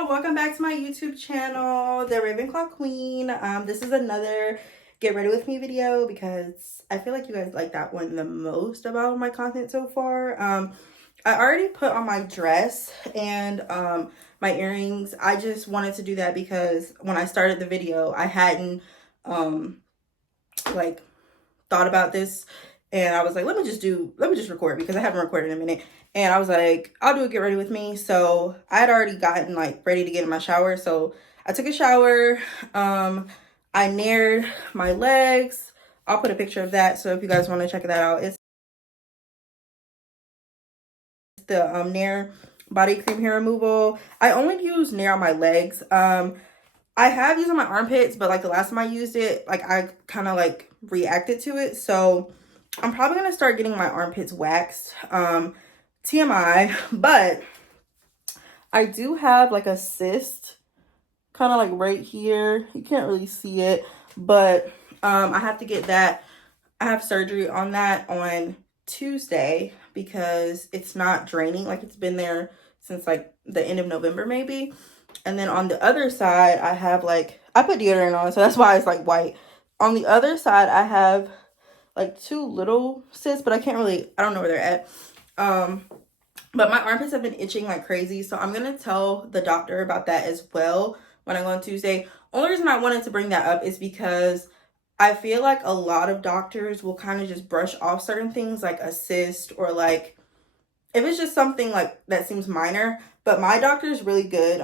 y'all, welcome back to my YouTube channel, the Ravenclaw Queen. This is another get ready with me video because I feel like you guys like that one the most about my content so far. I already put on my dress and my earrings. I just wanted to do that because when I started the video I hadn't like thought about this, and I was like, let me just record because I haven't recorded in a minute. And I was like, I'll do a get ready with me. So I had already gotten like ready to get in my shower. So I took a shower. I nared my legs. I'll put a picture of that. So if you guys want to check that out, it's the Nair body cream hair removal. I only use Nair on my legs. I have used on my armpits, but like the last time I used it, like I kind of like reacted to it. So I'm probably gonna start getting my armpits waxed. TMI, but I do have like a cyst kind of like right here. You can't really see it, but I have to get that. I have surgery on that on Tuesday because it's not draining. Like it's been there since like the end of November maybe. And then on the other side, I have like, I put deodorant on, so that's why it's like white. On the other side, I have like two little cysts, but I don't know where they're at. But my armpits have been itching like crazy, so I'm gonna tell the doctor about that as well when I go on Tuesday. Only reason I wanted to bring that up is because I feel like a lot of doctors will kind of just brush off certain things like a cyst or like if it's just something like that seems minor. But my doctor is really good.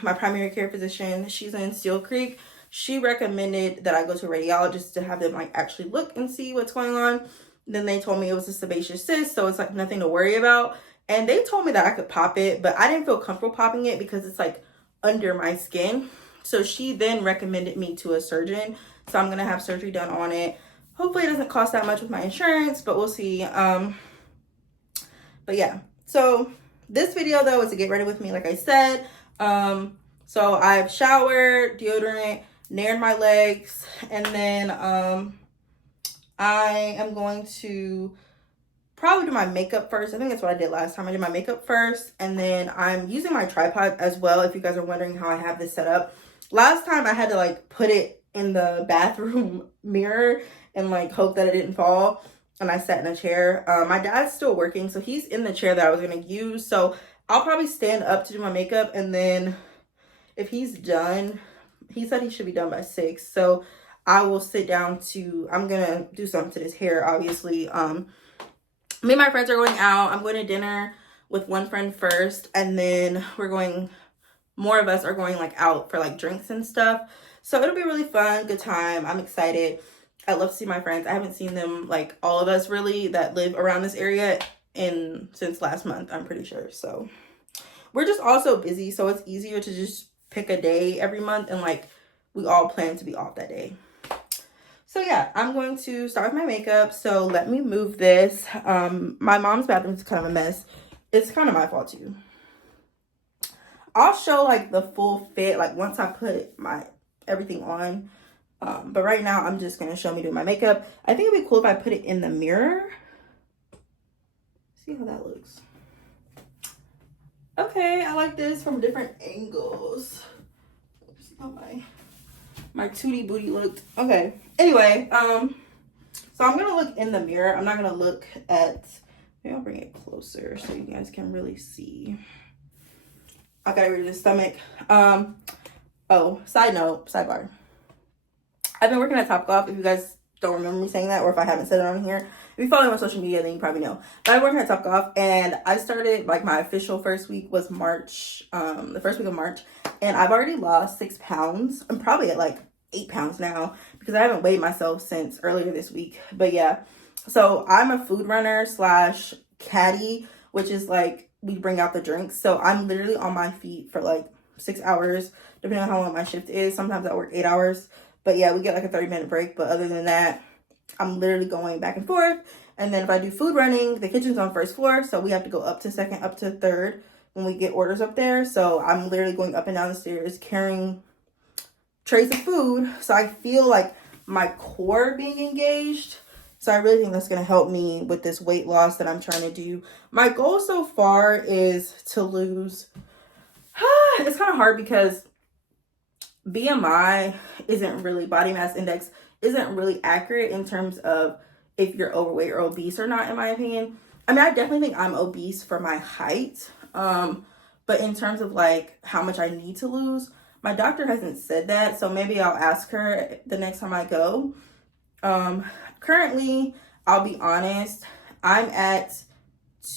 My primary care physician, she's in Steel Creek. She recommended that I go to a radiologist to have them like actually look and see what's going on. Then they told me it was a sebaceous cyst, so it's like nothing to worry about. And they told me that I could pop it, but I didn't feel comfortable popping it because it's like under my skin. So she then recommended me to a surgeon. So I'm gonna have surgery done on it. Hopefully it doesn't cost that much with my insurance, but we'll see. But yeah, so this video though is to get ready with me, like I said. So I've showered, deodorant, naired my legs, and then I am going to probably do my makeup first. I think that's what I did last time. I did my makeup first, and then I'm using my tripod as well, if you guys are wondering how I have this set up. Last time I had to like put it in the bathroom mirror and like hope that it didn't fall, and I sat in a chair. My dad's still working, so he's in the chair that I was gonna use, so I'll probably stand up to do my makeup, and then if he's done, he said he should be done by 6, so I will sit down to, I'm gonna do something to this hair, obviously. Me and my friends are going out. I'm going to dinner with one friend first, and then more of us are going like out for like drinks and stuff. So it'll be really fun, good time. I'm excited. I love to see my friends. I haven't seen them, like all of us really that live around this area since last month, I'm pretty sure. So we're just all so busy, so it's easier to just pick a day every month and like we all plan to be off that day. So yeah, I'm going to start with my makeup. So let me move this. My mom's bathroom is kind of a mess. It's kind of my fault too. I'll show like the full fit like once I put my everything on. But right now I'm just gonna show me doing my makeup. I think it'd be cool if I put it in the mirror. See how that looks. Okay, I like this from different angles. Let's see how my tootie booty looked. Okay, anyway, so I'm gonna look in the mirror. I'm not gonna look at, maybe I'll bring it closer so you guys can really see. I gotta rid of the stomach. Oh, sidebar, I've been working at Topgolf. If you guys don't remember me saying that, or if I haven't said it on here, if you follow me on social media, then you probably know. But I'm working at Topgolf, and I started, like, my official first week was March, the first week of March, and I've already lost 6 pounds. I'm probably at, like, 8 pounds now because I haven't weighed myself since earlier this week. But, yeah, so I'm a food runner / caddy, which is, like, we bring out the drinks. So I'm literally on my feet for, like, 6 hours, depending on how long my shift is. Sometimes I work 8 hours. But, yeah, we get, like, a 30-minute break. But other than that, I'm literally going back and forth. And then if I do food running, the kitchen's on first floor, so we have to go up to second, up to third when we get orders up there. So I'm literally going up and down the stairs carrying trays of food. So I feel like my core being engaged. So I really think that's going to help me with this weight loss that I'm trying to do. My goal so far is to lose it's kind of hard because BMI isn't really, body mass index isn't really accurate in terms of if you're overweight or obese or not, in my opinion. I mean, I definitely think I'm obese for my height. But in terms of like how much I need to lose, my doctor hasn't said that. So maybe I'll ask her the next time I go. Currently, I'll be honest, I'm at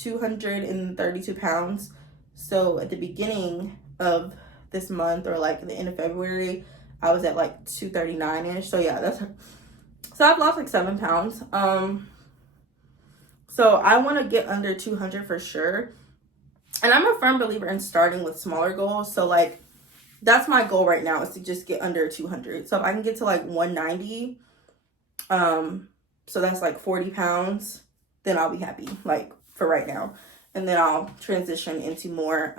232 pounds. So at the beginning of this month, or like the end of February, I was at like 239-ish. So yeah, so I've lost like 7 pounds. So I want to get under 200 for sure. And I'm a firm believer in starting with smaller goals. So like, that's my goal right now, is to just get under 200. So if I can get to like 190, so that's like 40 pounds, then I'll be happy, like for right now. And then I'll transition into more.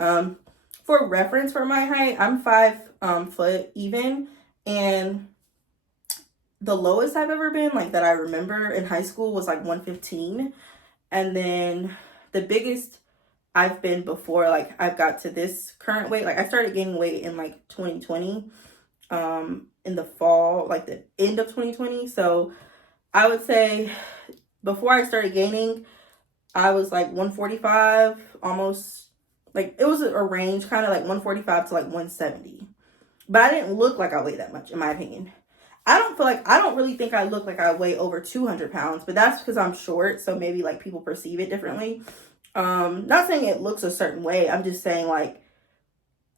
For reference, for my height, I'm 5 foot even. And the lowest I've ever been, like that I remember in high school, was like 115. And then the biggest I've been before, like I've got to this current weight, like I started gaining weight in like 2020, in the fall, like the end of 2020. So I would say before I started gaining, I was like 145, almost, like it was a range kind of like 145 to like 170. But I didn't look like I weighed that much, in my opinion. I don't really think I look like I weigh over 200 pounds, but that's because I'm short. So maybe like people perceive it differently. Not saying it looks a certain way. I'm just saying like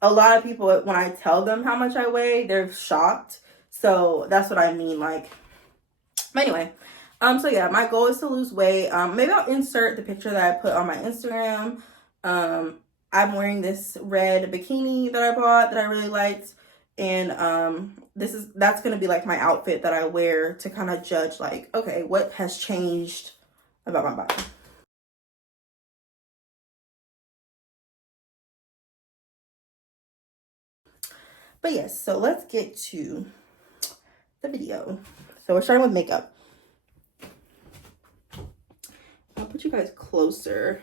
a lot of people, when I tell them how much I weigh, they're shocked. So that's what I mean. Like, but anyway, so yeah, my goal is to lose weight. Maybe I'll insert the picture that I put on my Instagram. I'm wearing this red bikini that I bought that I really liked. And that's gonna be like my outfit that I wear to kind of judge like, okay, what has changed about my body. But yes, so let's get to the video. So we're starting with makeup. I'll put you guys closer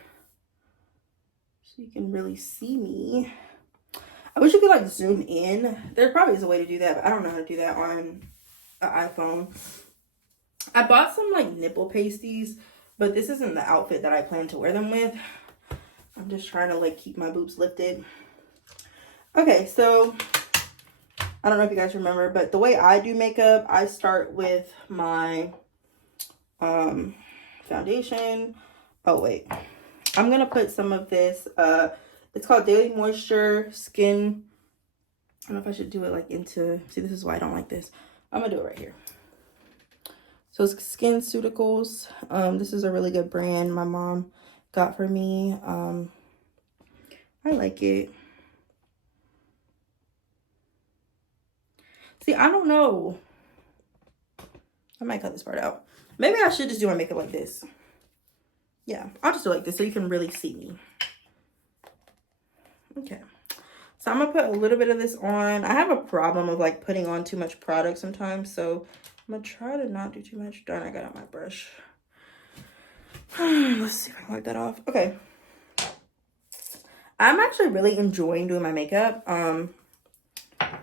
so you can really see me. I wish you could like zoom in. There probably is a way to do that, but I don't know how to do that on an iPhone. I bought some like nipple pasties, but this isn't the outfit that I plan to wear them with. I'm just trying to like keep my boobs lifted. Okay, so I don't know if you guys remember, but the way I do makeup, I start with my foundation. Oh wait, I'm gonna put some of this, it's called Daily Moisture Skin. I don't know if I should do it like into, see, this is why I don't like this. I'm gonna do it right here. So it's Skin Cuticles. This is a really good brand my mom got for me. I like it. See, I don't know. I might cut this part out. Maybe I should just do my makeup like this. Yeah, I'll just do it like this so you can really see me. Okay. So I'm going to put a little bit of this on. I have a problem of like putting on too much product sometimes. So I'm going to try to not do too much. Darn, I got out my brush. Let's see if I can wipe that off. Okay. I'm actually really enjoying doing my makeup.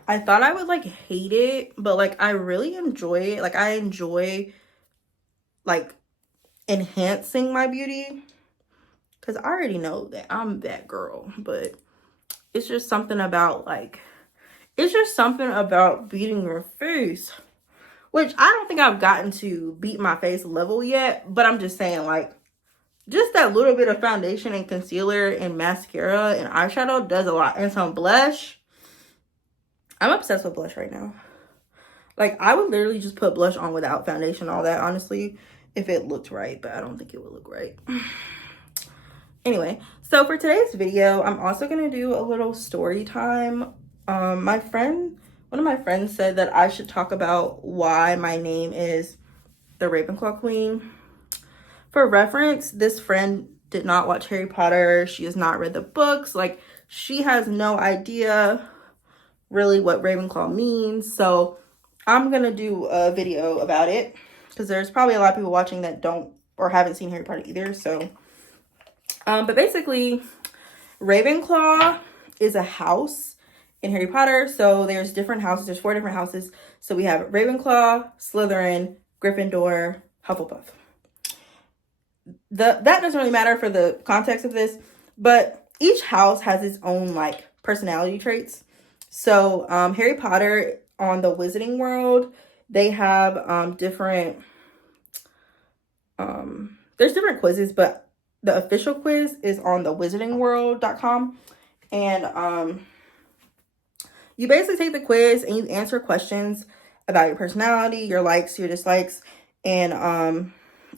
I thought I would like hate it, but like I really enjoy it. Like I enjoy like enhancing my beauty, because I already know that I'm that girl, but it's just something about like, it's just something about beating your face, which I don't think I've gotten to beat my face level yet, but I'm just saying like, just that little bit of foundation and concealer and mascara and eyeshadow does a lot. And some blush. I'm obsessed with blush right now. Like, I would literally just put blush on without foundation, all that, honestly, if it looked right, but I don't think it would look right. Anyway, so for today's video, I'm also going to do a little story time. One of my friends said that I should talk about why my name is the Ravenclaw Queen. For reference, this friend did not watch Harry Potter. She has not read the books. Like, she has no idea really what Ravenclaw means. So I'm gonna do a video about it, because there's probably a lot of people watching that don't or haven't seen Harry Potter either. So but basically, Ravenclaw is a house, in Harry Potter. So there's different houses. There's 4 different houses. So we have Ravenclaw, Slytherin, Gryffindor, Hufflepuff. That doesn't really matter for the context of this, but each house has its own like personality traits. So Harry Potter, on the Wizarding World, they have different there's different quizzes, but the official quiz is on the wizardingworld.com. And you basically take the quiz and you answer questions about your personality, your likes, your dislikes, and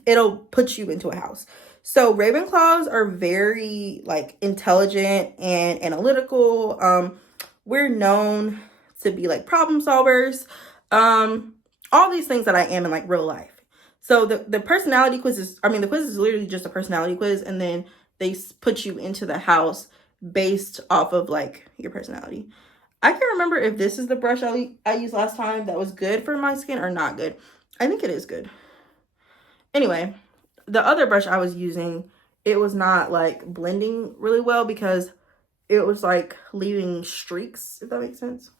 it'll put you into a house. So Ravenclaws are very like intelligent and analytical. We're known to be like problem solvers. All these things that I am in like real life. So the personality quiz is, the quiz is literally just a personality quiz, and then they put you into the house based off of like your personality. I can't remember if this is the brush I used last time that was good for my skin or not good. I think it is good. Anyway, the other brush I was using, it was not like blending really well because it was like leaving streaks, if that makes sense.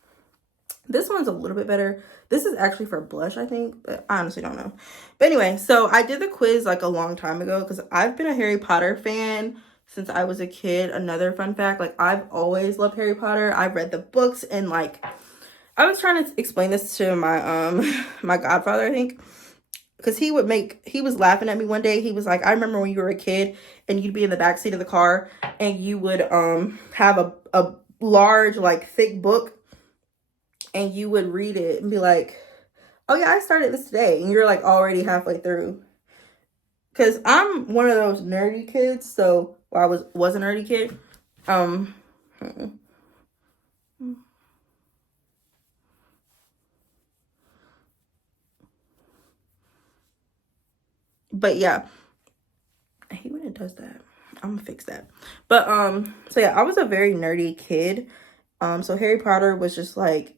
This one's a little bit better. This is actually for blush, I think, but I honestly don't know. But anyway, so I did the quiz like a long time ago because I've been a Harry Potter fan since I was a kid. Another fun fact, like I've always loved Harry Potter. I've read the books, and like I was trying to explain this to my my godfather, I think, because he was laughing at me one day. He was like, I remember when you were a kid and you'd be in the back seat of the car and you would have a large like thick book, and you would read it and be like, oh yeah, I started this today, and you're like already halfway through. Because I'm one of those nerdy kids. So, well, I was a nerdy kid. But yeah, I hate when it does that. I'm gonna fix that. But so yeah, I was a very nerdy kid. So Harry Potter was just like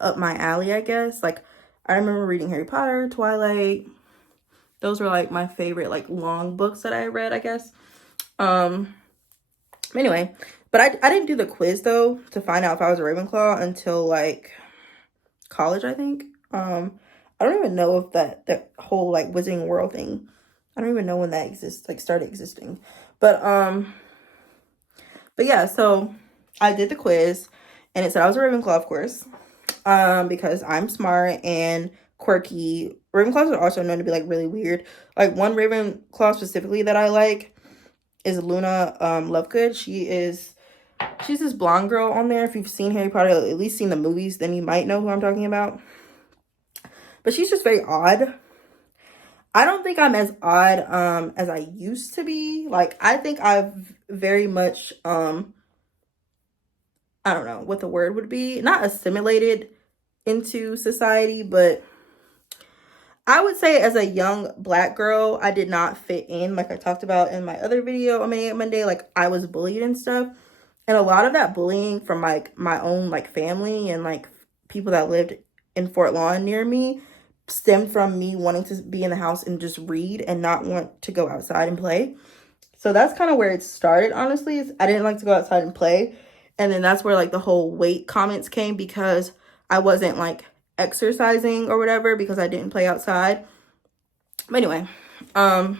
up my alley, I guess. Like I remember reading Harry Potter, Twilight. Those were like my favorite like long books that I read, I guess. Anyway, but I didn't do the quiz though to find out if I was a Ravenclaw until like college, I think. I don't even know if that whole like Wizarding World thing, I don't even know when that exists, like started existing. But yeah, so I did the quiz and it said I was a Ravenclaw, of course. Because I'm smart and quirky. Ravenclaws are also known to be like really weird. Like one Ravenclaw specifically that I like is Luna Lovegood. She's this blonde girl on there. If you've seen Harry Potter, at least seen the movies, then you might know who I'm talking about. But she's just very odd. I don't think I'm as odd as I used to be. Like I think I've very much I don't know what the word would be. Not assimilated into society, but I would say as a young Black girl, I did not fit in. Like I talked about in my other video on Monday, like I was bullied and stuff. And a lot of that bullying from like my own like family and like people that lived in Fort Lawn near me stemmed from me wanting to be in the house and just read and not want to go outside and play. So that's kind of where it started, honestly. Is I didn't like to go outside and play. And then that's where like the whole weight comments came, because I wasn't like exercising or whatever because I didn't play outside. But anyway, but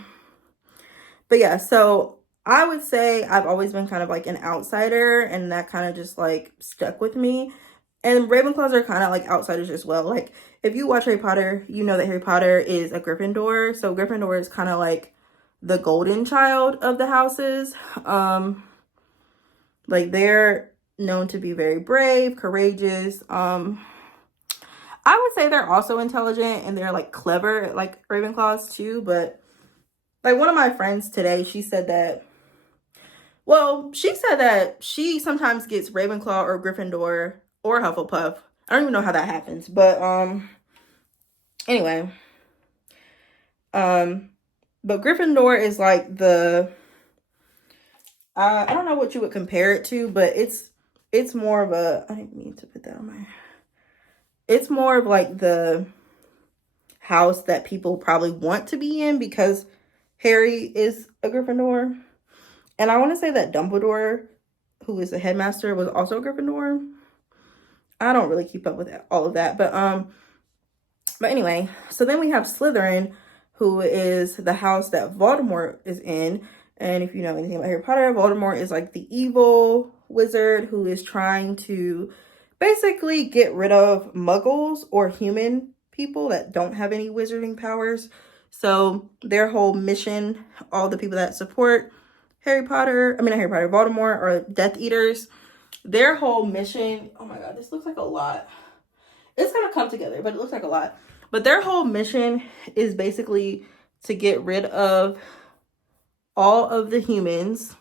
yeah, so I would say I've always been kind of like an outsider, and that kind of just like stuck with me. And Ravenclaws are kind of like outsiders as well. Like if you watch Harry Potter, you know that Harry Potter is a Gryffindor. So Gryffindor is kind of like the golden child of the houses. Like they're known to be very brave, courageous. I would say they're also intelligent and they're like clever, like Ravenclaws too. But like one of my friends today, she said that she sometimes gets Ravenclaw or Gryffindor or Hufflepuff. I don't even know how that happens, but anyway, but Gryffindor is like the I don't know what you would compare it to, but it's more of a, I didn't mean to put that on my, it's more of like the house that people probably want to be in because Harry is a Gryffindor. And I want to say that Dumbledore, who is the headmaster, was also a Gryffindor. I don't really keep up with all of that, but anyway, so then we have Slytherin, who is the house that Voldemort is in. And if you know anything about Harry Potter, Voldemort is like the evil wizard who is trying to basically get rid of muggles or human people that don't have any wizarding powers. So their whole mission, all the people that support Voldemort, are Death Eaters. Their whole mission, oh my god, this looks like a lot. It's gonna come together, but it looks like a lot. But their whole mission is basically to get rid of all of the humans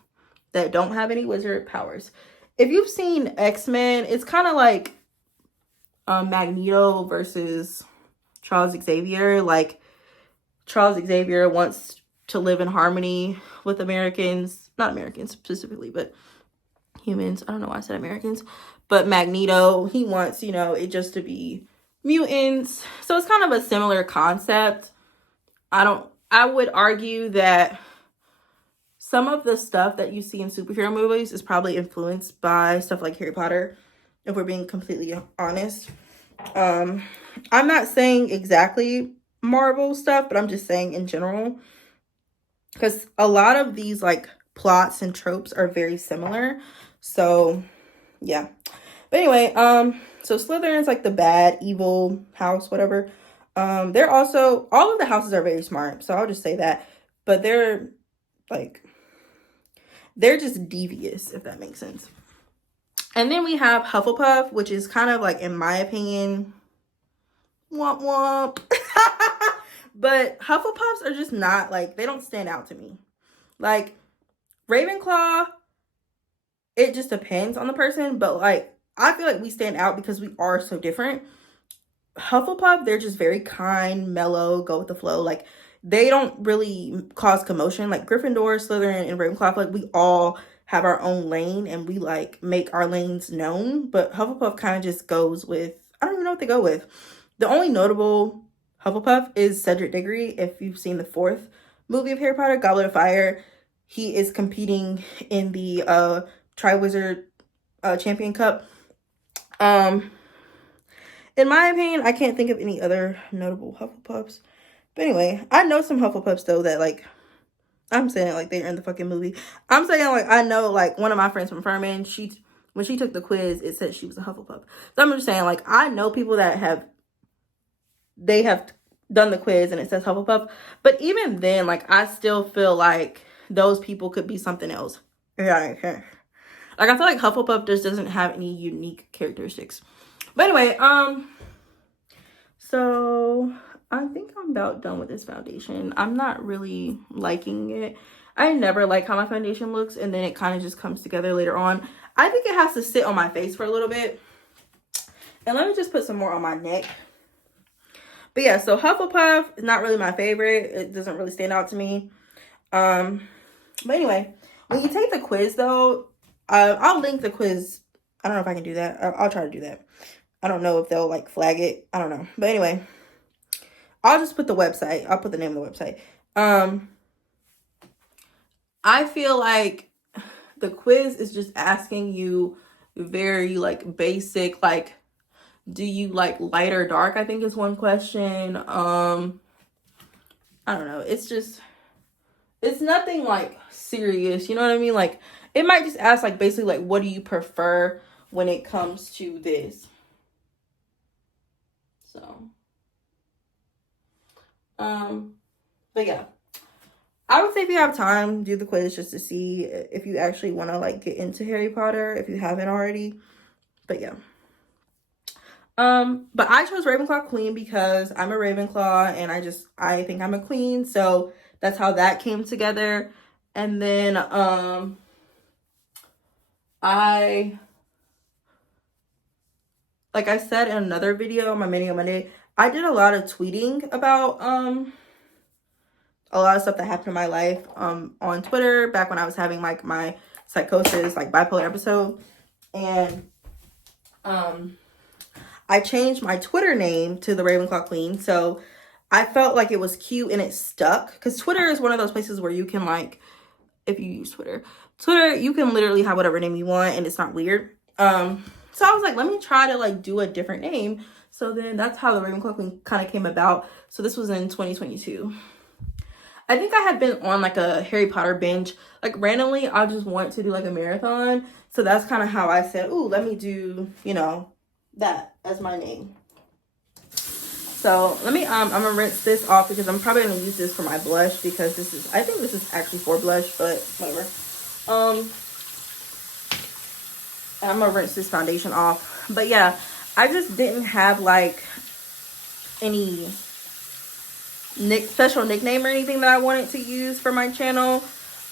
that don't have any wizard powers. If you've seen X-Men, it's kind of like Magneto versus Charles Xavier. Like, Charles Xavier wants to live in harmony with Americans. Not Americans specifically, but humans. I don't know why I said Americans. But Magneto, he wants, you know, it just to be mutants. So it's kind of a similar concept. I would argue that some of the stuff that you see in superhero movies is probably influenced by stuff like Harry Potter, if we're being completely honest. I'm not saying exactly Marvel stuff, but I'm just saying in general, because a lot of these like plots and tropes are very similar. So yeah. But anyway, so Slytherin's like the bad, evil house, whatever. They're also, all of the houses are very smart, so I'll just say that. But they're just devious, if that makes sense. And then we have Hufflepuff, which is kind of like, in my opinion, womp womp. But Hufflepuffs are just not, like, they don't stand out to me. Like, Ravenclaw, it just depends on the person, but like, I feel like we stand out because we are so different. Hufflepuff, they're just very kind, mellow, go with the flow. Like, they don't really cause commotion. Like, Gryffindor, Slytherin, and Ravenclaw, like, we all have our own lane and we like make our lanes known. But Hufflepuff kind of just goes with, I don't even know what they go with. The only notable Hufflepuff is Cedric Diggory. If you've seen the 4th movie of Harry Potter, Goblet of Fire, he is competing in the Triwizard Champion Cup. In my opinion, I can't think of any other notable Hufflepuffs. But anyway, I know some Hufflepuffs though that like, I'm saying it like they're in the fucking movie. I'm saying like, I know like one of my friends from Furman, when she took the quiz, it said she was a Hufflepuff. So I'm just saying like, I know people that have done the quiz and it says Hufflepuff. But even then, like, I still feel like those people could be something else. Yeah. Like, I feel like Hufflepuff just doesn't have any unique characteristics. But anyway, so I think I'm about done with this foundation. I'm not really liking it. I never like how my foundation looks, and then it kind of just comes together later on. I think it has to sit on my face for a little bit. And let me just put some more on my neck. But yeah, so Hufflepuff is not really my favorite. It doesn't really stand out to me. But anyway, when you take the quiz though, I'll link the quiz. I don't know if I can do that. I'll try to do that. I don't know if they'll like flag it. I don't know. But anyway, I'll just put the website. I'll put the name of the website. I feel like the quiz is just asking you very like basic, like, do you like light or dark? I think is one question. I don't know. It's nothing like serious. You know what I mean? Like, it might just ask like basically like, what do you prefer when it comes to this? So, but yeah, I would say if you have time, do the quiz just to see if you actually want to like get into Harry Potter, if you haven't already. But yeah. But I chose Ravenclaw Queen because I'm a Ravenclaw and I think I'm a queen. So that's how that came together. And then, like I said in another video, my mini on Monday, I did a lot of tweeting about, a lot of stuff that happened in my life, on Twitter back when I was having like my psychosis, like bipolar episode. And, I changed my Twitter name to the Ravenclaw Queen. So I felt like it was cute and it stuck. Because Twitter is one of those places where you can like, if you use Twitter, Twitter, you can literally have whatever name you want and it's not weird. So I was like, let me try to like do a different name. So then that's how the Ravenclaw Queen kind of came about. So this was in 2022. I think I had been on like a Harry Potter binge. Like randomly, I just want to do like a marathon. So that's kind of how I said, ooh, let me do, you know, that as my name. So let me, I'm gonna rinse this off because I'm probably gonna use this for my blush because this is, I think this is actually for blush, but whatever. And I'm gonna rinse this foundation off. But yeah, I just didn't have like any special nickname or anything that I wanted to use for my channel.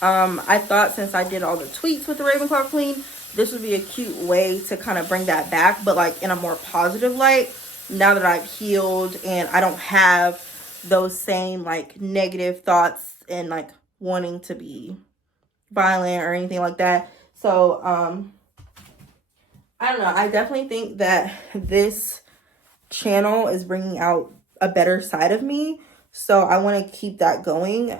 I thought since I did all the tweets with the Ravenclaw Queen, this would be a cute way to kind of bring that back, but like in a more positive light. Now that I've healed and I don't have those same like negative thoughts and like wanting to be violent or anything like that. So I don't know. I definitely think that this channel is bringing out a better side of me. So I want to keep that going.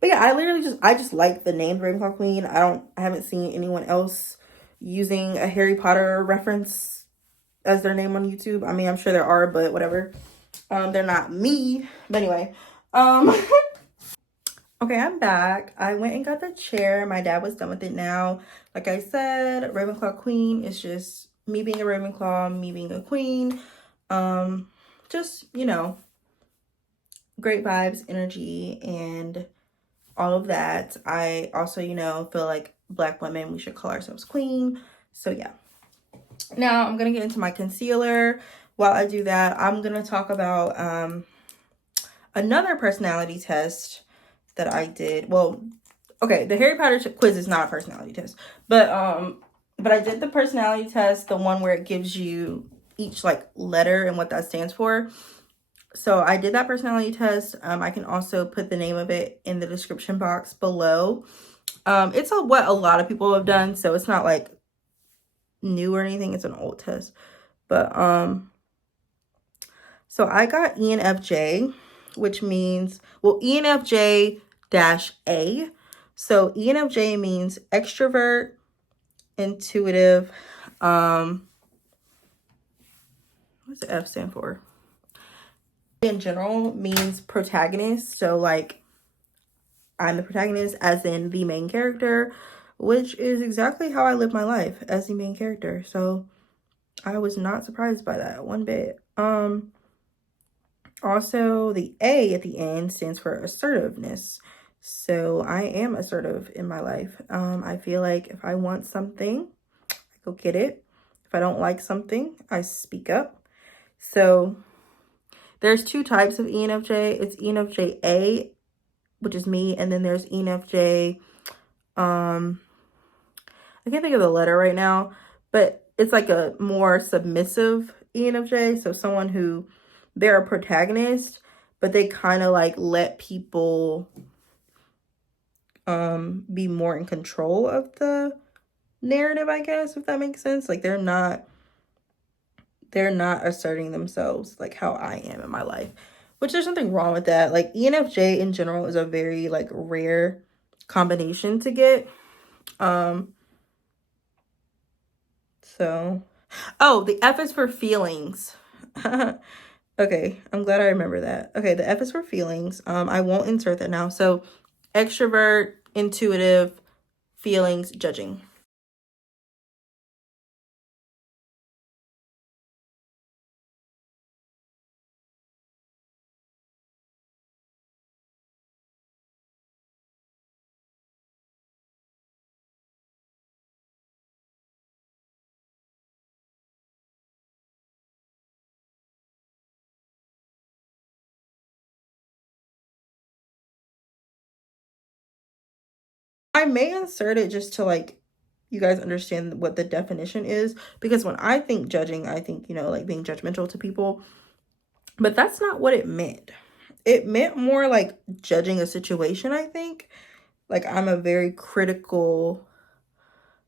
But yeah, I just like the name Ravenclaw Queen. I haven't seen anyone else using a Harry Potter reference as their name on YouTube. I mean, I'm sure there are, but whatever. They're not me. But anyway, okay, I'm back. I went and got the chair. My dad was done with it now. Like I said, Ravenclaw Queen is just me being a Ravenclaw, me being a queen. Just, you know, great vibes, energy, and all of that. I also, you know, feel like Black women, we should call ourselves queen. So yeah. Now I'm gonna get into my concealer. While I do that, I'm gonna talk about another personality test that I did. Well, okay, the Harry Potter quiz is not a personality test, but I did the personality test, the one where it gives you each like letter and what that stands for. So I did that personality test. I can also put the name of it in the description box below. It's what a lot of people have done, so it's not like new or anything. It's an old test. But so I got ENFJ, which means, well, ENFJ-A. So ENFJ means extrovert, intuitive. What's the F stand for? In general means protagonist. So like I'm the protagonist, as in the main character, which is exactly how I live my life, as the main character. So I was not surprised by that one bit. Also the A at the end stands for assertiveness. So I am assertive in my life. I feel like if I want something, I go get it. If I don't like something, I speak up. So there's two types of ENFJ. It's ENFJ-A, which is me, and then there's ENFJ, I can't think of the letter right now, but it's like a more submissive ENFJ. So someone who, they're a protagonist, but they kind of like let people be more in control of the narrative, I guess, if that makes sense. Like they're not asserting themselves like how I am in my life, which there's nothing wrong with that. Like ENFJ in general is a very like rare combination to get. So, oh, the F is for feelings. Okay, I'm glad I remember that. Okay, the F is for feelings. I won't insert that now. So extrovert, intuitive, feelings, judging. I may insert it just to like you guys understand what the definition is, because when I think judging, I think, you know, like being judgmental to people, but that's not what it meant. It meant more like judging a situation, I think. Like I'm a very critical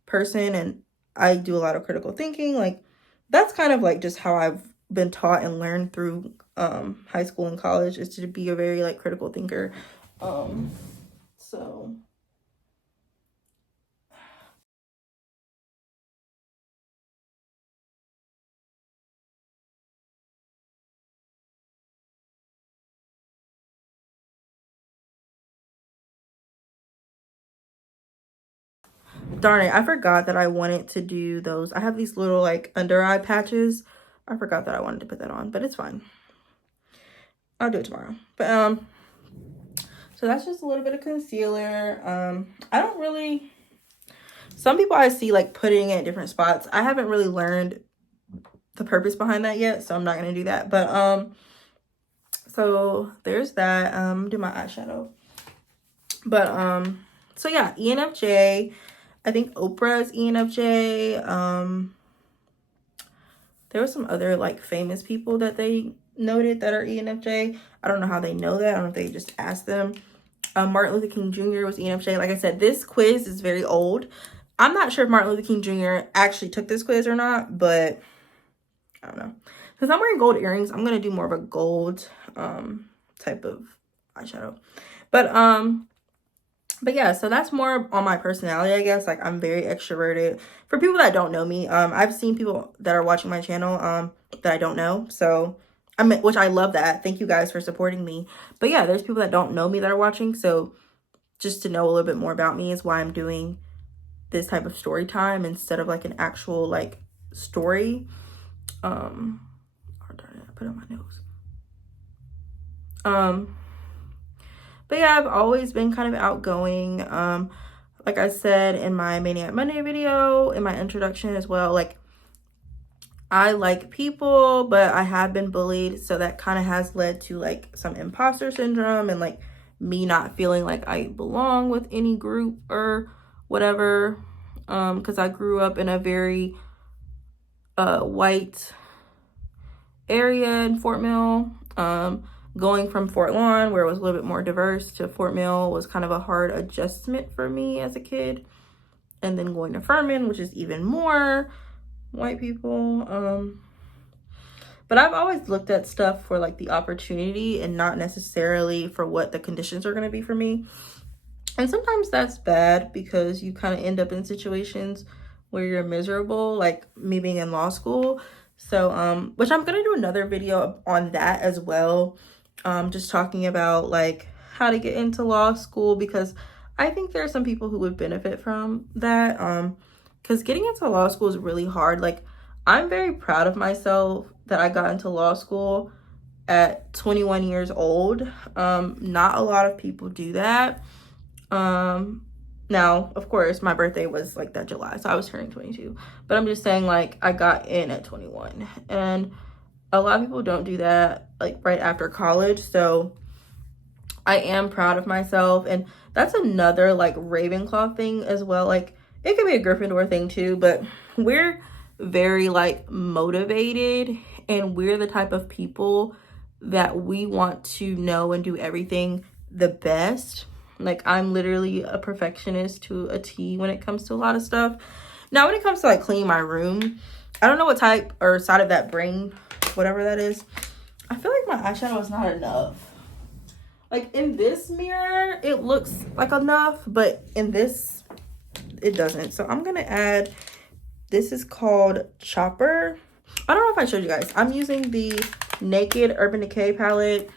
person and I do a lot of critical thinking. Like that's kind of like just how I've been taught and learned through high school and college, is to be a very like critical thinker. So Darn it, I forgot that I wanted to do those. I have these little like under eye patches. I forgot that I wanted to put that on, but it's fine. I'll do it tomorrow. But so that's just a little bit of concealer. I don't really, some people I see like putting it at different spots. I haven't really learned the purpose behind that yet, so I'm not gonna do that. But so there's that. Do my eyeshadow. But so yeah, ENFJ. I think Oprah's ENFJ. There were some other like famous people that they noted that are ENFJ. I don't know how they know that. I don't know if they just asked them. Martin Luther King Jr. was ENFJ. Like I said, this quiz is very old. I'm not sure if Martin Luther King Jr. actually took this quiz or not, but I don't know. Because I'm wearing gold earrings, I'm going to do more of a gold type of eyeshadow. But yeah, so that's more on my personality, I guess. Like, I'm very extroverted. For people that don't know me, I've seen people that are watching my channel that I don't know. So, which I love that. Thank you guys for supporting me. But yeah, there's people that don't know me that are watching. So, just to know a little bit more about me is why I'm doing this type of story time instead of like an actual like story. Oh, darn it, I put it on my nose. But yeah, I've always been kind of outgoing. Like I said in my Maniac Monday video, in my introduction as well, like I like people, but I have been bullied. So that kind of has led to like some imposter syndrome and like me not feeling like I belong with any group or whatever. Because I grew up in a very white area in Fort Mill. Going from Fort Lawn, where it was a little bit more diverse, to Fort Mill was kind of a hard adjustment for me as a kid. And then going to Furman, which is even more white people. But I've always looked at stuff for like the opportunity and not necessarily for what the conditions are going to be for me. And sometimes that's bad because you kind of end up in situations where you're miserable, like me being in law school. So, which I'm going to do another video on that as well. Just talking about like how to get into law school, because I think there are some people who would benefit from that. Because getting into law school is really hard. Like, I'm very proud of myself that I got into law school at 21 years old. Not a lot of people do that. Now, of course, my birthday was like that July, so I was turning 22. But I'm just saying, like, I got in at 21. And a lot of people don't do that, like, right after college. So I am proud of myself. And that's another, like, Ravenclaw thing as well. Like, it could be a Gryffindor thing, too. But we're very, like, motivated. And we're the type of people that we want to know and do everything the best. Like, I'm literally a perfectionist to a T when it comes to a lot of stuff. Now, when it comes to, like, cleaning my room, I don't know what type or side of that brain, whatever that is. I feel like my eyeshadow is not enough. Like, in this mirror, it looks like enough, but in this, it doesn't. So, I'm going to add, this is called Chopper. I don't know if I showed you guys. I'm using the Naked Urban Decay palette.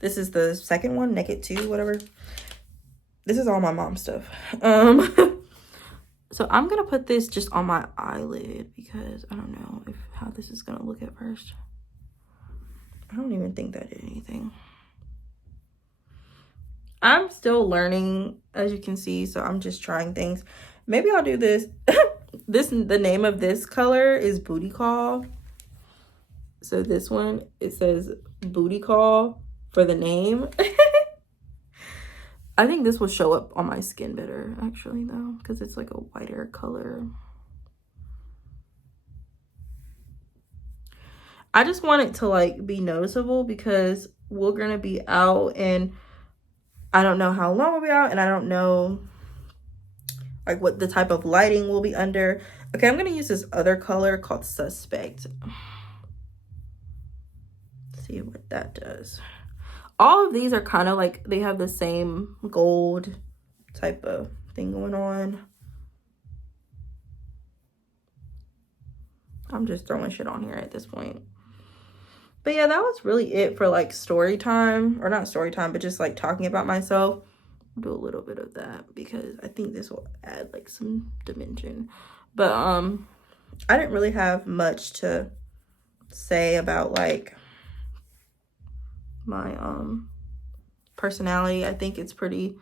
This is the second one, Naked 2, whatever. This is all my mom's stuff. So I'm going to put this just on my eyelid because I don't know how this is going to look at first. I don't even think that did anything. I'm still learning, as you can see, so I'm just trying things. Maybe I'll do this. The name of this color is Booty Call. So this one, it says Booty Call for the name. I think this will show up on my skin better, actually, though, because it's like a whiter color. I just want it to, like, be noticeable because we're going to be out, and I don't know how long we'll be out, and I don't know, like, what the type of lighting will be under. Okay, I'm going to use this other color called Suspect. See what that does. All of these are kind of like, they have the same gold type of thing going on. I'm just throwing shit on here at this point. But yeah, that was really it for like story time. Or not story time, but just like talking about myself. I'll do a little bit of that because I think this will add like some dimension. But I didn't really have much to say about like my personality. I think it's pretty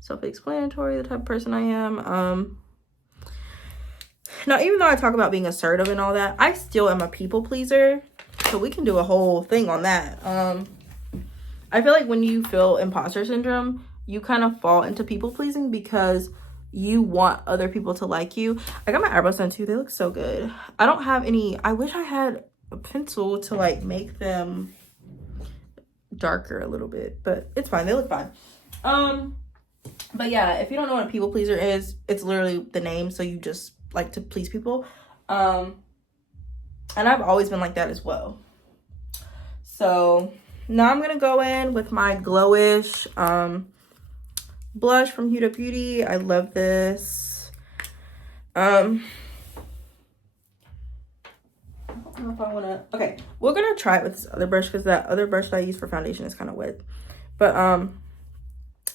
self-explanatory, the type of person I am. Now, even though I talk about being assertive and all that, I still am a people pleaser. So we can do a whole thing on that. I feel like when you feel imposter syndrome, you kind of fall into people pleasing because you want other people to like you. I got my eyebrows done too. They look so good. I don't have any. I wish I had a pencil to like make them darker a little bit, but it's fine. They look fine. But yeah, if you don't know what a people pleaser is, it's literally the name. So you just like to please people. And I've always been like that as well. So now I'm gonna go in with my Glowish blush from Huda Beauty. I love this. I don't know if I wanna. Okay, we're gonna try it with this other brush because that other brush that I use for foundation is kind of wet. But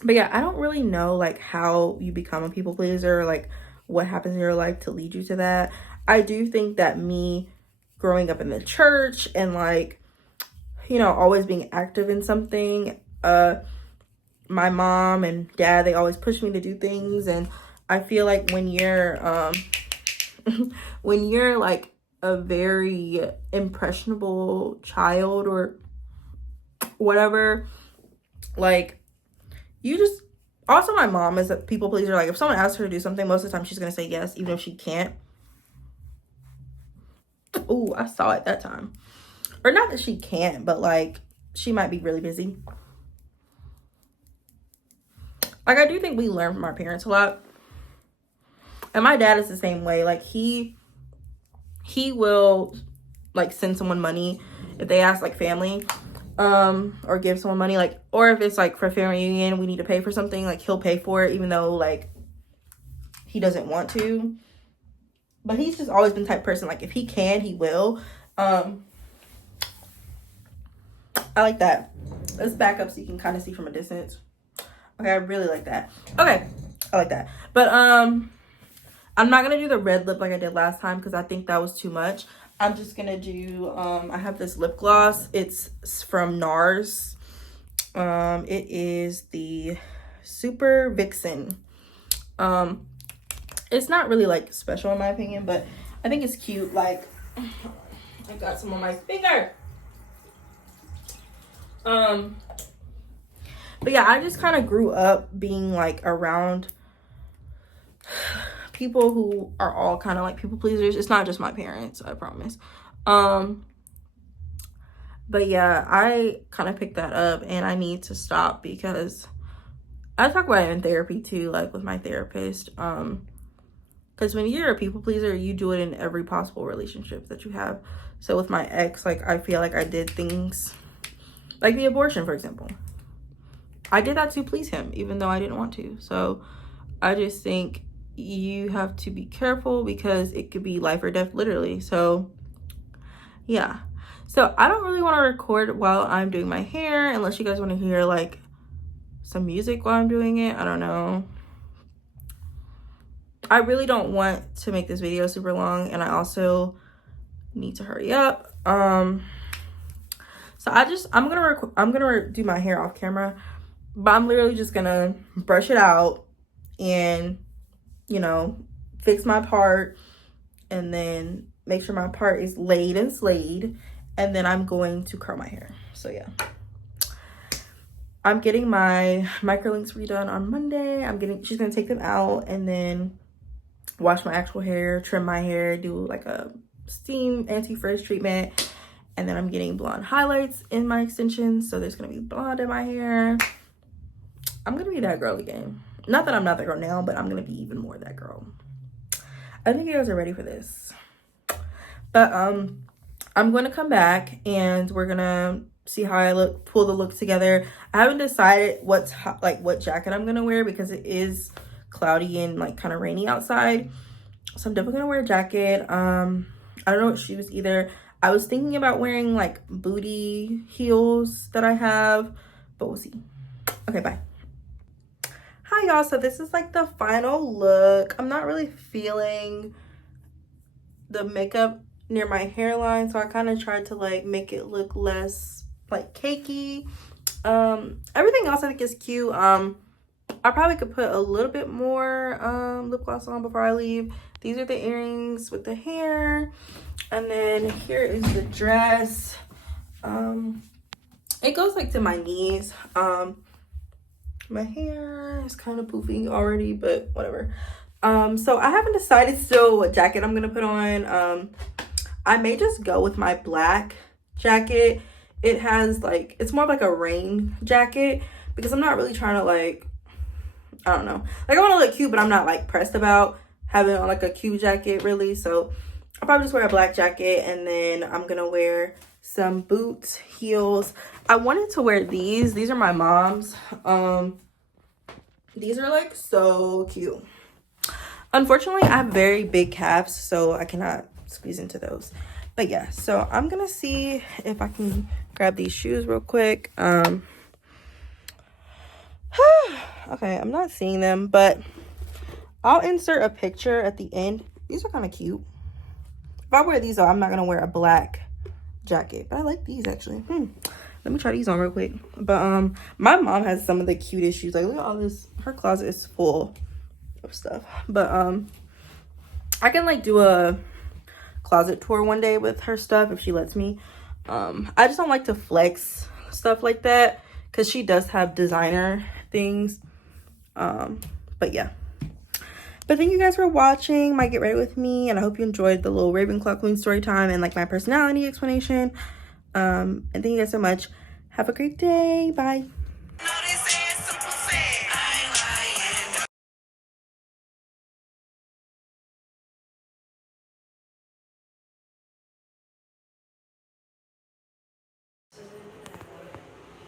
yeah, I don't really know like how you become a people pleaser, like what happens in your life to lead you to that. I do think that me growing up in the church and like, you know, always being active in something, my mom and dad, they always push me to do things. And I feel like when you're when you're like a very impressionable child or whatever, like you just, also my mom is a people pleaser. Like if someone asks her to do something, most of the time she's gonna say yes, even if she can't. Oh, I saw it that time. Or not that she can't, but like she might be really busy. Like I do think we learn from our parents a lot. And my dad is the same way. Like he will like send someone money if they ask like family, or give someone money, like, or if it's like for family reunion, we need to pay for something, like he'll pay for it even though like he doesn't want to. But he's just always been the type of person, like if he can, he will. I like that. Let's back up so you can kind of see from a distance. Okay, I really like that. Okay, I like that. But I'm not gonna do the red lip like I did last time because I think that was too much. I'm just gonna do I have this lip gloss. It's from NARS. It is the Super Vixen. It's not really like special in my opinion, but I think it's cute. Like I got some on my finger. But yeah, I just kind of grew up being like around people who are all kind of like people pleasers. It's not just my parents, I promise. But yeah, I kind of picked that up and I need to stop because I talk about it in therapy too, like with my therapist. Because when you're a people pleaser, you do it in every possible relationship that you have. So with my ex, like I feel like I did things like the abortion, for example. I did that to please him, even though I didn't want to. So I just think you have to be careful because it could be life or death, literally. So yeah. So I don't really want to record while I'm doing my hair unless you guys want to hear like some music while I'm doing it. I don't know. I really don't want to make this video super long, and I also need to hurry up. So I'm gonna do my hair off camera, but I'm literally just gonna brush it out and, you know, fix my part and then make sure my part is laid and slayed, and then I'm going to curl my hair. So yeah, I'm getting my microlinks redone on Monday. She's gonna take them out and then wash my actual hair, trim my hair, do like a steam anti-frizz treatment, and then I'm getting blonde highlights in my extensions, so there's gonna be blonde in my hair. I'm gonna be that girl again. Not that I'm not that girl now, but I'm gonna be even more that girl. I think you guys are ready for this. But I'm gonna come back and we're gonna see how I look, pull the look together. I haven't decided what jacket I'm gonna wear because it is cloudy and like kind of rainy outside, so I'm definitely gonna wear a jacket. I don't know what shoes either. I was thinking about wearing like booty heels that I have, but we'll see. Okay, bye. Anyway, y'all, so this is like the final look. I'm not really feeling the makeup near my hairline, so I kind of tried to like make it look less like cakey. Everything else I think is cute. I probably could put a little bit more lip gloss on before I leave. These are the earrings with the hair, and then here is the dress. It goes like to my knees. My hair is kind of poofy already, but whatever. So I haven't decided still what jacket I'm gonna put on. I may just go with my black jacket. It has like, it's more of like a rain jacket because I'm not really trying to like, I don't know, like I want to look cute, but I'm not like pressed about having on like a cute jacket really. So I'll probably just wear a black jacket, and then I'm gonna wear some boots, heels. I wanted to wear these are my mom's. These are like so cute. Unfortunately, I have very big calves, so I cannot squeeze into those. But yeah, so I'm gonna see if I can grab these shoes real quick. Okay, I'm not seeing them, but I'll insert a picture at the end. These are kind of cute. If I wear these though, I'm not gonna wear a black jacket, but I like these actually. Let me try these on real quick. But my mom has some of the cutest shoes. Like, look at all this. Her closet is full of stuff. But I can like do a closet tour one day with her stuff if she lets me. I just don't like to flex stuff like that because she does have designer things. But yeah, but thank you guys for watching my get ready with me, and I hope you enjoyed the little Ravenclaw queen story time and like my personality explanation. And thank you guys so much. Have a great day. Bye.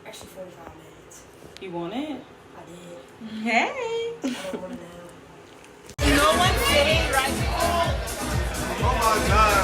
Actually, 45 minutes. You want it? I did. Hey. I don't want to know. Oh my god.